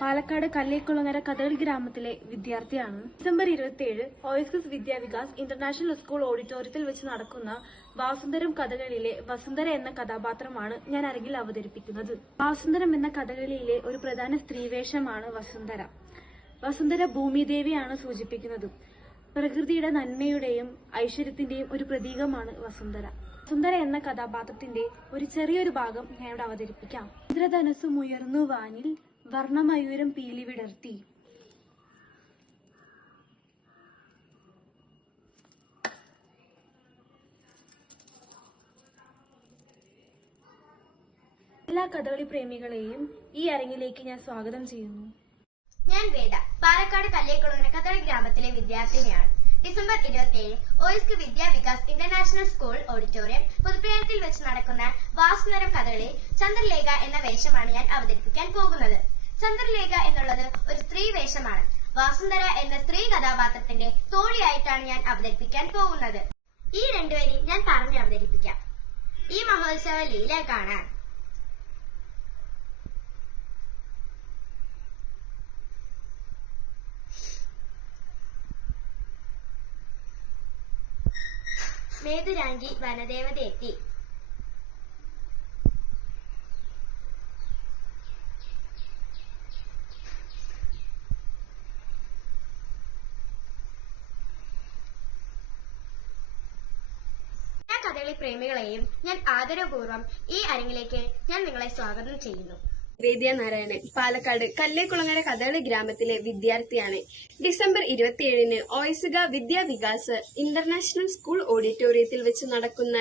പാലക്കാട് കല്ലേക്കുളങ്ങര കഥകളി ഗ്രാമത്തിലെ വിദ്യാർത്ഥിയാണ്. December 27 OSS Vidyavikas international school ഓഡിറ്റോറിയത്തിൽ വെച്ച് നടക്കുന്ന വാസുന്ദരം കഥകളിയിലെ വസുന്ധര എന്ന കഥാപാത്രമാണ് ഞാൻ അരങ്ങിൽ അവതരിപ്പിക്കുന്നത്. വാസുന്ദരം എന്ന കഥകളിയിലെ ഒരു പ്രധാന സ്ത്രീവേഷമാണ് വസുന്ധര. വസുന്ധര ഭൂമിദേവിയാണ് സൂചിപ്പിക്കുന്നത്. പ്രകൃതിയുടെ നന്മയുടെയും ഐശ്വര്യത്തിന്റെയും ഒരു പ്രതീകമാണ് വസുന്ധര. വസുന്ധര എന്ന കഥാപാത്രത്തിന്റെ ഒരു ചെറിയൊരു ഭാഗം ഞാൻ ഇവിടെ അവതരിപ്പിക്കാം. ഇന്ദ്രധനുസ്സും ഉയർന്നു വാനിൽ വർണ്ണമയൂരം പീലി വിടർത്തി. എല്ലാ കഥകളി പ്രേമികളെയും ഈ അരങ്ങിലേക്ക് ഞാൻ സ്വാഗതം ചെയ്യുന്നു. ഞാൻ വേദ, പാലക്കാട് കല്ലേക്കുളങ്ങര കഥകളി ഗ്രാമത്തിലെ വിദ്യാർത്ഥിനിയാണ്. December 27 OSS Vidyavikas international school auditorium പുതുപ്പേരത്തിൽ വെച്ച് നടക്കുന്ന വാസുന്ദരം കഥകളിൽ ചന്ദ്രലേഖ എന്ന വേഷമാണ് ഞാൻ അവതരിപ്പിക്കാൻ പോകുന്നത്. ചന്ദ്രലേഖ എന്നുള്ളത് ഒരു സ്ത്രീ വേഷമാണ്. വാസുന്ധര എന്ന സ്ത്രീ കഥാപാത്രത്തിന്റെ തോഴിയായിട്ടാണ് ഞാൻ അവതരിപ്പിക്കാൻ പോകുന്നത്. ഈ രണ്ടുപേരെയും ഞാൻ പറഞ്ഞു അവതരിപ്പിക്കാം. ഈ മഹോത്സവ ലീല കാണാൻ മേതുരാങ്കി വനദേവത എത്തി. എല്ലാ കഥകളി പ്രേമികളെയും ഞാൻ ആദരപൂർവ്വം ഈ അരങ്ങിലേക്ക് ഞാൻ നിങ്ങളെ സ്വാഗതം ചെയ്യുന്നു. വേദ്യ നാരായണൻ, പാലക്കാട് കല്ലേക്കുളങ്ങര കഥകളി ഗ്രാമത്തിലെ വിദ്യാർത്ഥിയാണ്. December 27 OSS Vidyavikas international school ഓഡിറ്റോറിയത്തിൽ വെച്ച് നടക്കുന്ന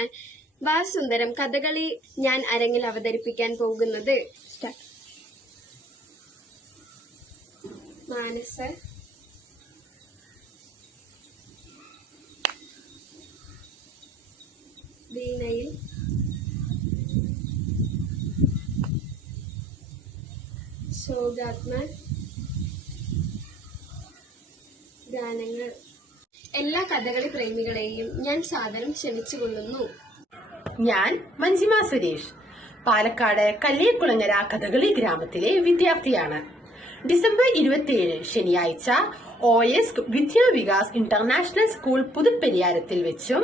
വാസുന്ദരം കഥകളി ഞാൻ അരങ്ങിൽ അവതരിപ്പിക്കാൻ പോകുന്നത് മാനസ വീണയിൽ ശോകാത്മ ഗാനങ്ങൾ. എല്ലാ കഥകളി പ്രേമികളെയും ഞാൻ സാദരം ക്ഷണിച്ചുകൊള്ളുന്നു. ഞാൻ മഞ്ജിമ സുരേഷ്, പാലക്കാട് കല്ലേക്കുളങ്ങര കഥകളി ഗ്രാമത്തിലെ വിദ്യാർത്ഥിയാണ്. ഡിസംബർ 27 ശനിയാഴ്ച OSS വിദ്യാവികാസ് ഇന്റർനാഷണൽ സ്കൂൾ പുതുപ്പെരിയാരത്തിൽ വെച്ചും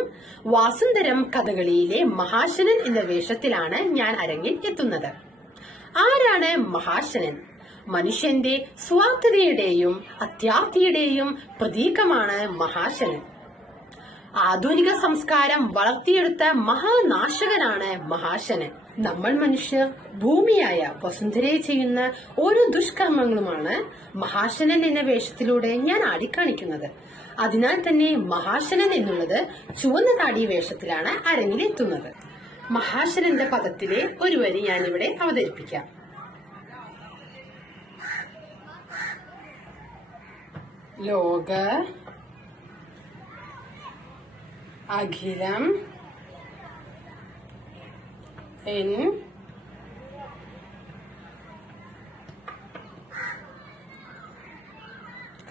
വാസുന്ദരം കഥകളിയിലെ മഹാശനൻ എന്ന വേഷത്തിലാണ് ഞാൻ അരങ്ങിൽ എത്തുന്നത്. ആരാണ് മഹാശനൻ? മനുഷ്യന്റെ സ്വാർത്ഥതയുടെയും അത്യാർത്തിയുടെയും പ്രതീകമാണ് മഹാശനൻ. ആധുനിക സംസ്കാരം വളർത്തിയെടുത്ത മഹാനാശകനാണ് മഹാശനൻ. നമ്മൾ മനുഷ്യർ ഭൂമിയായ വസുന്ധരയെ ചെയ്യുന്ന ഓരോ ദുഷ്കർമ്മങ്ങളുമാണ് മഹാശനൻ എന്ന വേഷത്തിലൂടെ ഞാൻ ആടിക്കാണിക്കുന്നത്. അതിനാൽ തന്നെ മഹാശനൻ എന്നുള്ളത് ചുവന്ന താടി വേഷത്തിലാണ് അരങ്ങിലെത്തുന്നത്. മഹാശനന്റെ പദത്തിലെ ഒരു വരി ഞാനിവിടെ അവതരിപ്പിക്കാം. ലോക അഖിലം എൻ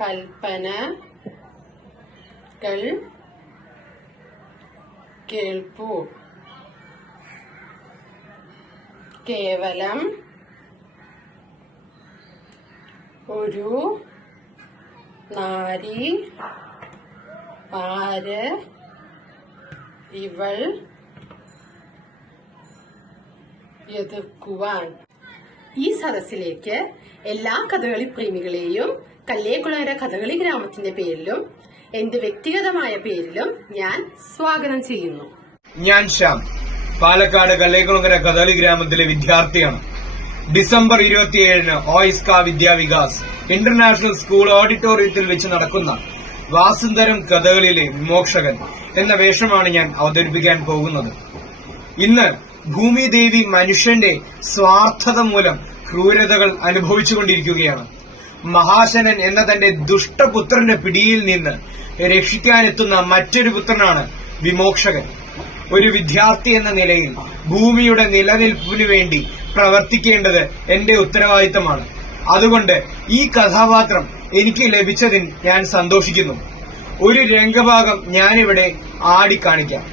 കൽപ്പനകൾ കേൾപ്പൂ. കേവലം ഒരു നാരി ആര് ഇവൾ എതിർക്കുവാൻ. ഈ സദസ്സിലേക്ക് എല്ലാ കഥകളി പ്രേമികളെയും കല്ലേക്കുളങ്ങര കഥകളി ഗ്രാമത്തിന്റെ പേരിലും എന്റെ വ്യക്തിഗതമായ പേരിലും ഞാൻ സ്വാഗതം ചെയ്യുന്നു. ഞാൻ ശ്യാം, പാലക്കാട് കല്ലേക്കുളങ്ങര കഥകളി ഗ്രാമത്തിലെ വിദ്യാർത്ഥിയാണ്. December 27 OSS Vidyavikas international school ഓഡിറ്റോറിയത്തിൽ വെച്ച് നടക്കുന്ന വാസുന്ദരം കഥകളിയിലെ വിമോക്ഷകൻ എന്ന വേഷമാണ് ഞാൻ അവതരിപ്പിക്കാൻ പോകുന്നത്. ഇന്ന് ഭൂമിദേവി മനുഷ്യന്റെ സ്വാർത്ഥത മൂലം ക്രൂരതകൾ അനുഭവിച്ചുകൊണ്ടിരിക്കുകയാണ്. മഹാശനൻ എന്ന തന്റെ ദുഷ്ടപുത്രന്റെ പിടിയിൽ നിന്ന് രക്ഷിക്കാനെത്തുന്ന മറ്റൊരു പുത്രനാണ് വിമോക്ഷകൻ. ഒരു വിദ്യാർത്ഥി എന്ന നിലയിൽ ഭൂമിയുടെ നിലനിൽപ്പിനു വേണ്ടി പ്രവർത്തിക്കേണ്ടത് എന്റെ ഉത്തരവാദിത്തമാണ്. അതുകൊണ്ട് ഈ കഥാപാത്രം എനിക്ക് ലഭിച്ചതിൽ ഞാൻ സന്തോഷിക്കുന്നു. ഒരു രംഗഭാഗം ഞാനിവിടെ ആടിക്കാണിക്കാം.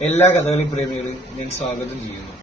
എല്ലാ കഥകളി പ്രേമികളെയും ഞാൻ സ്വാഗതം ചെയ്യുന്നു.